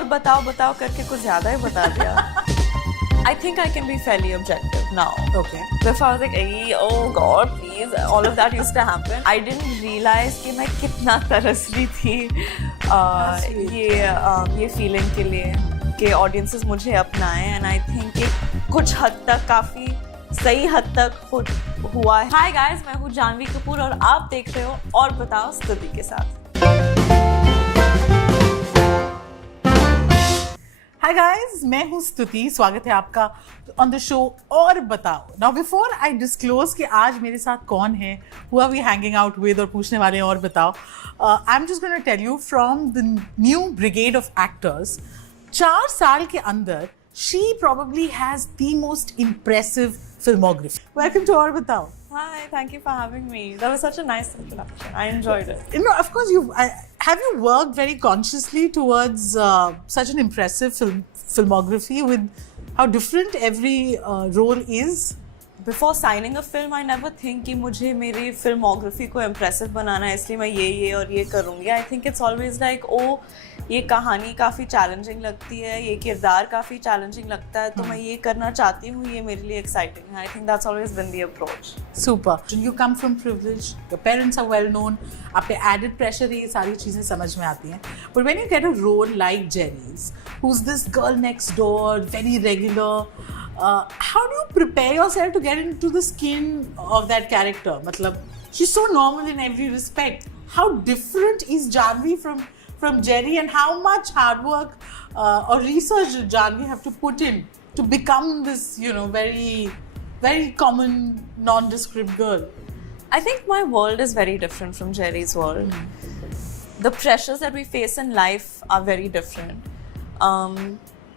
और बताओ बताओ करके कुछ ज़्यादा ही बता दिया. I think I can be fairly objective now. Okay. Before I was like, "Hey, oh God, please!" All of that used to happen. I didn't realize कि मैं कितना तरस रही थी ये feeling के लिए कि audiences मुझे अपनाएं, and I think कि कुछ हद तक काफी सही हद तक हुआ है. Hi guys, मैं हूँ जानवी कपूर और आप देख रहे हो और बताओ स्तुति के साथ. Hi guys, मैं हूँ स्तुति. स्वागत है आपका on the show और बताओ. Now before I disclose कि आज मेरे साथ कौन है, who are we hanging out with और पूछने वाले हैं और बताओ, I'm just going to tell you from the new brigade of actors. 4 साल के अंदर she probably has the most impressive filmography. Welcome to और बताओ. Hi, thank you for having me. That was such a nice introduction. I enjoyed it. You know, of course, have you worked very consciously towards such an impressive filmography with how different every role is? Before signing a film, I never think कि मुझे मेरी filmography को impressive बनाना है इसलिए मैं ये और ये करूँगी. I think it's always like, oh, ये कहानी काफ़ी challenging लगती है, ये किरदार काफ़ी challenging लगता है, तो मैं ये करना चाहती हूँ, ये मेरे लिए exciting है. I think that's always been the approach. Super. You come from privilege. Your parents are well known. आप पे added pressure है, ये सारी चीज़ें समझ में आती हैं. But when you get a role like Jerry's, who's this girl next door, very regular, how do you prepare yourself to get into the skin of that character? मतलब, she's so normal in every respect. How different is Janvi from Jerry, and how much hard work or research did Janvi have to put in to become this, you know, very, very common, nondescript girl? I think my world is very different from Jerry's world. The pressures that we face in life are very different.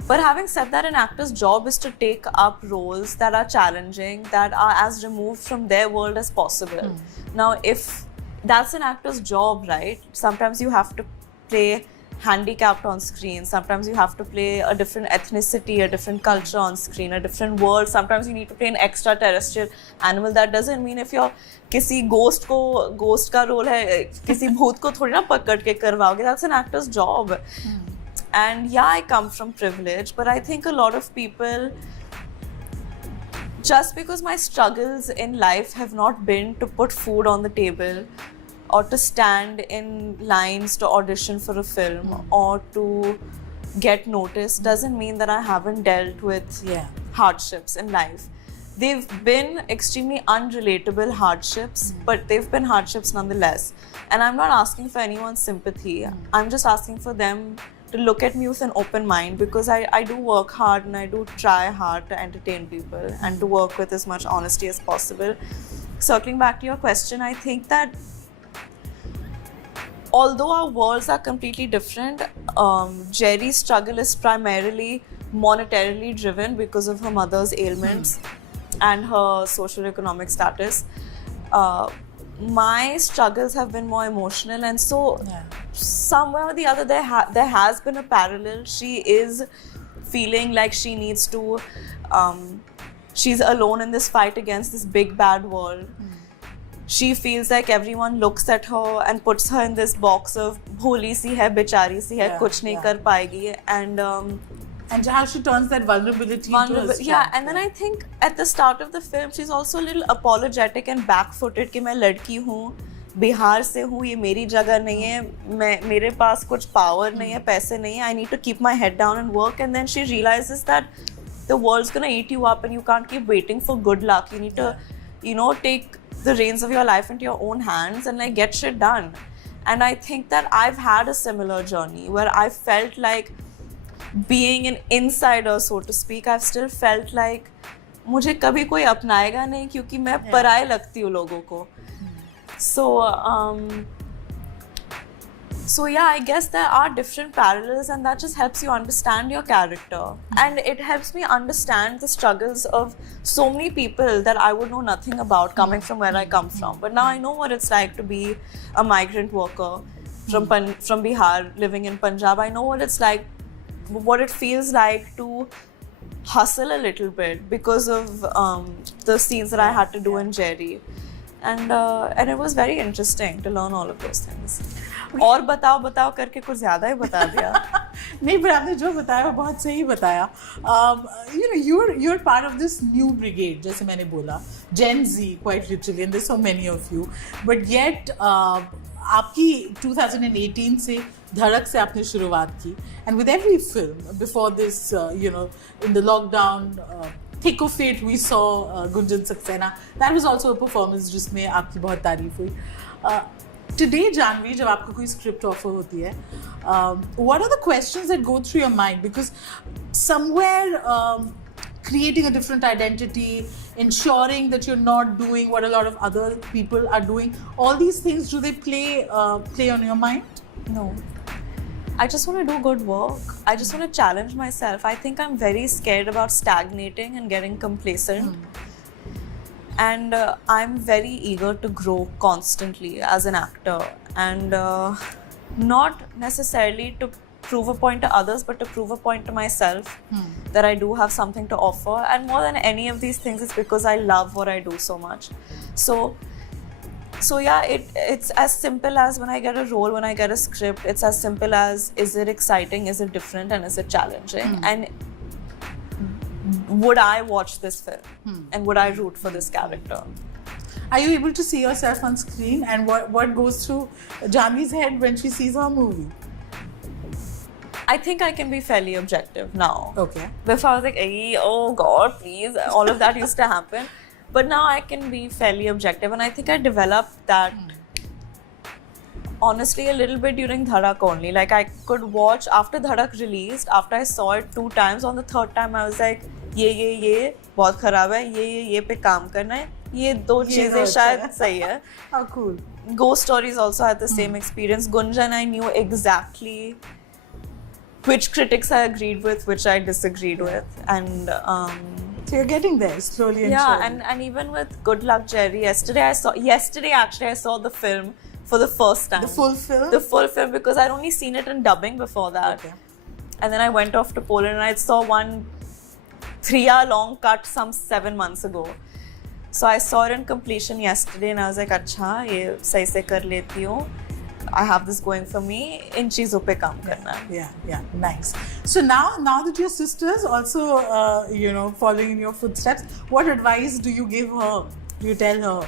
But having said that, an actor's job is to take up roles that are challenging, that are as removed from their world as possible. Now, if that's an actor's job, right? Sometimes you have to play handicapped on screen. Sometimes you have to play a different ethnicity, a different culture on screen, a different world. Sometimes you need to play an extraterrestrial animal. That doesn't mean if you're किसी ghost का role है, किसी भूत को थोड़ी ना पकड़ के करवाओगे. That's an actor's job. And yeah, I come from privilege, but I think a lot of people, just because my struggles in life have not been to put food on the table or to stand in lines to audition for a film or to get noticed, doesn't mean that I haven't dealt with hardships in life. They've been extremely unrelatable hardships, but they've been hardships nonetheless. And I'm not asking for anyone's sympathy. I'm just asking for them to look at me with an open mind, because I do work hard and I do try hard to entertain people and to work with as much honesty as possible. Circling back to your question, I think that although our worlds are completely different, Jerry's struggle is primarily monetarily driven because of her mother's ailments and her socioeconomic status. My struggles have been more emotional, and so somewhere or the other there has been a parallel. She is feeling like she needs to she's alone in this fight against this big bad world. She feels like everyone looks at her and puts her in this box of bholi si hai, bichari si hai, kuch nahi kar paegi, and how she turns that vulnerability into a strength. Yeah, and then I think at the start of the film, she's also a little apologetic and back-footed कि मैं लड़की हूँ, बिहार से हूँ, ये मेरी जगह नहीं है, मेरे पास कुछ power नहीं है, पैसे नहीं है, I need to keep my head down and work. And then she realizes that the world's gonna eat you up and you can't keep waiting for good luck. You need to, you know, take the reins of your life into your own hands and like get shit done. And I think that I've had a similar journey where I felt like being an insider, so to speak. I've still felt like मुझे कभी कोई अपनाएगा नहीं क्योंकि मैं पराए लगती हूँ लोगों को. So yeah, I guess there are different parallels, and that just helps you understand your character. And it helps me understand the struggles of so many people that I would know nothing about coming from where I come from. But now I know what it's like to be a migrant worker from Bihar living in Punjab. I know what it's like, what it feels like to hustle a little bit because of the scenes that I had to do in Jerry. And it was very interesting to learn all of those things. और बताओ करके कुछ ज्यादा ही बता दिया. नहीं, पर आपने जो बताया वो बहुत सही बताया. You're part of this new brigade, जैसे मैंने बोला, Gen Z quite literally, and there's so many of you, but yet आपकी 2018 से धड़क से आपने शुरुआत की, and with every film before this, in the lockdown, thick of it, we saw Gunjan Saxena. That was also a performance जिसमें आपकी बहुत तारीफ हुई. Today, Janvi, जब आपको कोई script offer होती है, what are the questions that go through your mind? Because somewhere creating a different identity, ensuring that you're not doing what a lot of other people are doing, all these things, do they play on your mind? No. I just want to do good work. I just want to challenge myself. I think I'm very scared about stagnating and getting complacent. And I'm very eager to grow constantly as an actor, and not necessarily to prove a point to others, but to prove a point to myself that I do have something to offer. And more than any of these things, it's because I love what I do so much. So yeah, it's as simple as when I get a role, when I get a script, it's as simple as, is it exciting, is it different, and is it challenging? And would I watch this film? And would I root for this character? Are you able to see yourself on screen? And what goes through Janvi's head when she sees her movie? I think I can be fairly objective now. Okay. Before I was like, "Ay, oh God, please." All of that used to happen. But now I can be fairly objective. And I think I developed that honestly a little bit during Dhadak only. Like, I could watch after Dhadak released, after I saw it 2 times, on the 3rd time I was like, ये बहुत खराब है, ये पे काम करना है, ये 2 चीजें शायद सही है. How cool. Ghost Stories also had the same experience. Gunjan, I knew exactly which critics I agreed with, which I disagreed with, and so you're getting there slowly and slowly. And even with Good Luck Jerry, yesterday actually I saw the film for the first time. The full film? The full film, because I'd only seen it in dubbing before that. Okay. And then I went off to Poland and I saw one 3-hour long cut some 7 months ago. So I saw it in completion yesterday and I was like, अच्छा ये सही से कर लेती हूँ. I have this going for me. इन चीज़ों पे काम करना है. Yeah, nice. So now that your sister's also, following in your footsteps, what advice do you give her? Do you tell her?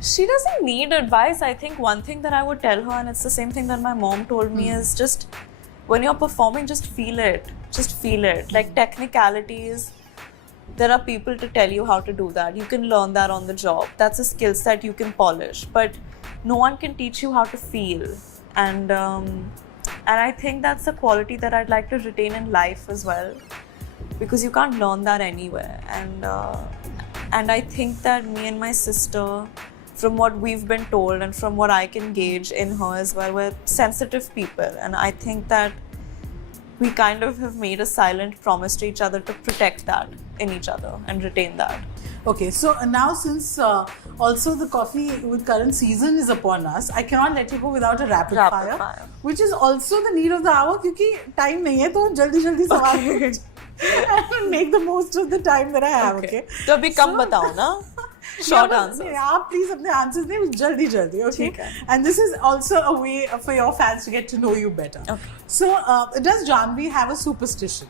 She doesn't need advice. I think one thing that I would tell her, and it's the same thing that my mom told me, is just when you're performing, just feel it. Just feel it. Like technicalities, there are people to tell you how to do that. You can learn that on the job. That's a skill set you can polish. But no one can teach you how to feel. And I think that's a quality that I'd like to retain in life as well. Because you can't learn that anywhere. And I think that me and my sister, from what we've been told and from what I can gauge in her as well, we're sensitive people. And I think that we kind of have made a silent promise to each other to protect that in each other and retain that. Okay, so now since also the Coffee with Karan season is upon us, I cannot let you go without a rapid fire, which is also the need of the hour, क्योंकि time नहीं है तो जल्दी सवाल पूछ. And make the most of the time that I have. Okay. तो अभी कम बताओ ना. Short answers. आप please अपने answers नहीं, जल्दी. Okay. And this is also a way for your fans to get to know you better. Okay. So does Janvi have a superstition?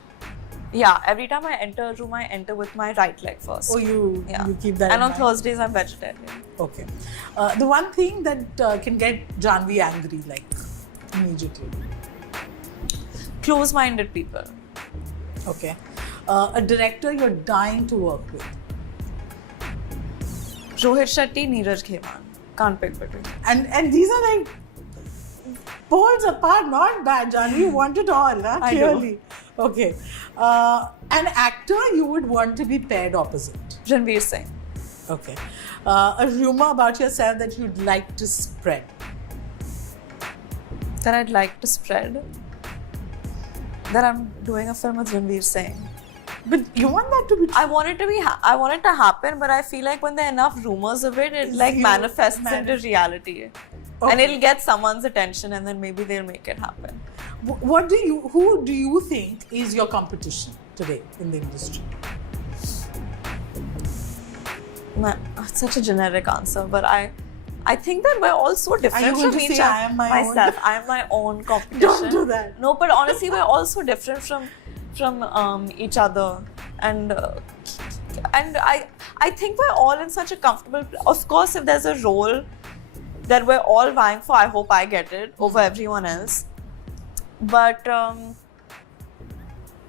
Yeah, every time I enter a room, I enter with my right leg first. Oh, you keep that. And in on mind. Thursdays, I'm vegetarian. Okay. The one thing that can get Janvi angry, like immediately. Close-minded people. Okay. A director you're dying to work with. Rohit Shetty, Neeraj Khaiman. Can't pick between. And these are like poles apart, not bad. Janvi, you want it all, huh? I Clearly. do. Okay. An actor you would want to be paired opposite. Ranveer Singh. Okay. A rumor about yourself that you'd like to spread. That I'd like to spread. That I'm doing a film with Ranveer Singh. But you want that to be true. I want it to be. I want it to happen, but I feel like when there are enough rumors of it, it like manifests into reality, and it'll get someone's attention, and then maybe they'll make it happen. Who do you think is your competition today in the industry? Man, it's such a generic answer, but I think that we're all so different Are you going from to each say, other. "I am my own"? myself. I am my own competition. Don't do that. No, but honestly, we're all so different from each other, and I think we're all in such a comfortable. Of course, if there's a role that we're all vying for, I hope I get it over everyone else. But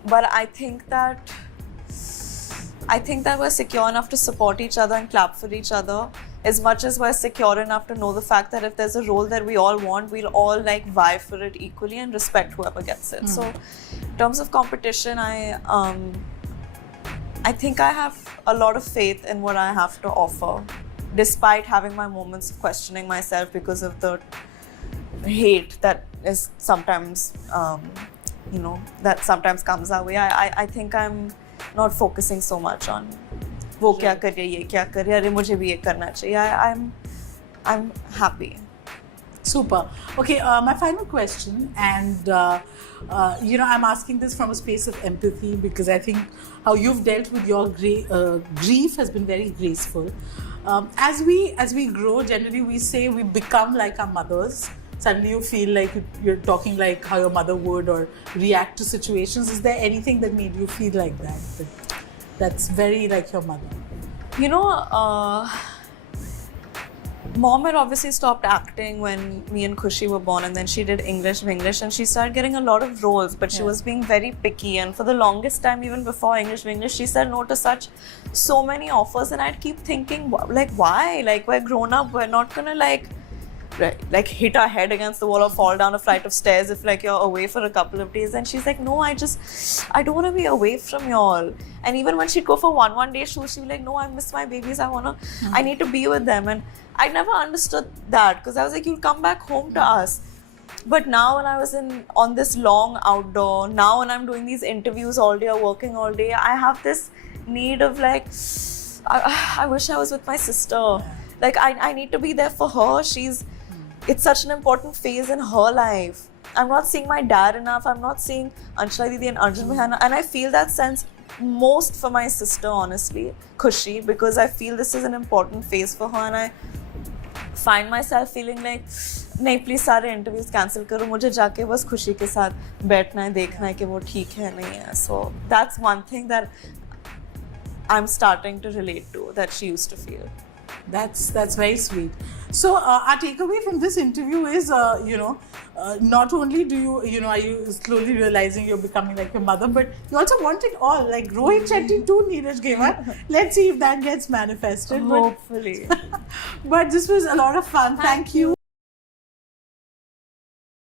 I think that we're secure enough to support each other and clap for each other, as much as we're secure enough to know the fact that if there's a role that we all want, we'll all like vie for it equally and respect whoever gets it. So, in terms of competition, I think I have a lot of faith in what I have to offer, despite having my moments of questioning myself because of the hate that is sometimes, that sometimes comes our way. I think I'm not focusing so much on वो क्या कर रही है, ये क्या कर रही है, अरे मुझे भी ये करना चाहिए. I'm happy. Super. Okay, my final question, and I'm asking this from a space of empathy because I think how you've dealt with your grief has been very graceful. As we grow, generally we say we become like our mothers. Suddenly you feel like you're talking like how your mother would, or react to situations. Is there anything that made you feel like that? That's very like your mother. Mom had obviously stopped acting when me and Khushi were born, and then she did English, and she started getting a lot of roles, but she was being very picky, and for the longest time, even before English, she said no to so many offers, and I'd keep thinking, like, why? Like, we're grown up, we're not gonna like hit our head against the wall or fall down a flight of stairs if like you're away for a couple of days. And she's like, no, I don't want to be away from y'all. And even when she'd go for one day shoots, she'd be like, no, I miss my babies, I need to be with them. And I never understood that, because I was like, you'll come back home to us. But now when I was on this long outdoor, now when I'm doing these interviews all day or working all day, I have this need of like, I wish I was with my sister. Like, I need to be there for her. It's such an important phase in her life. I'm not seeing my dad enough. I'm not seeing Anshula Didi and Arjun Bhai, and I feel that sense most for my sister, honestly, Khushi, because I feel this is an important phase for her, and I find myself feeling like, नहीं please सारे interviews cancel करो, मुझे जाके बस खुशी के साथ बैठना है, देखना है कि वो ठीक है नहीं है. So that's one thing that I'm starting to relate to, that she used to feel. That's very sweet. So our takeaway from this interview is, not only are you slowly realizing you're becoming like your mother, but you also want it all. Like Rohit Shetty too, Neeraj Gemar. Let's see if that gets manifested. Hopefully. But this was a lot of fun. Thank you.